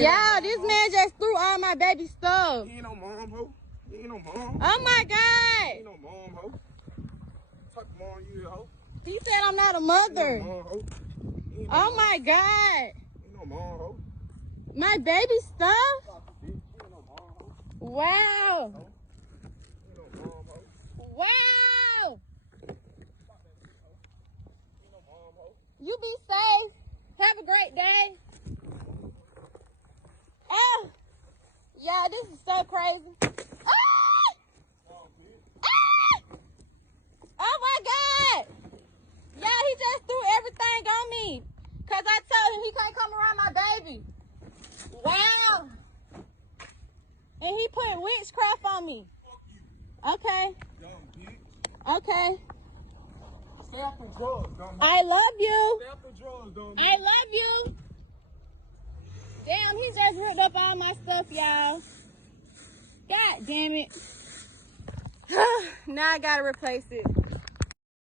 Yeah, this man just threw all my baby stuff. You ain't no mom, ho. You ain't no mom. Oh my You God. ain't no mom, ho. What type of mom you, ho? He said I'm not a mother. You ain't no mom, ho. You ain't no Oh mom. my God. You ain't no mom, ho. My baby stuff? You ain't no mom, ho. Wow. You ain't no mom, ho. Wow. You ain't no mom, ho. You be safe. Have a great day. Oh. Yeah, this is so crazy. Ah! Ah! Oh my God. Yeah, he just threw everything on me. Cause I told him he can't come around my baby. Wow. And he put witchcraft on me. Okay. Dumb bitch. Okay. Stay off the drugs, dumb bitch. I love you. Stay off the drugs, dumb bitch. I love you. Damn, he just ripped up all my stuff, y'all. God damn it. Now I gotta replace it.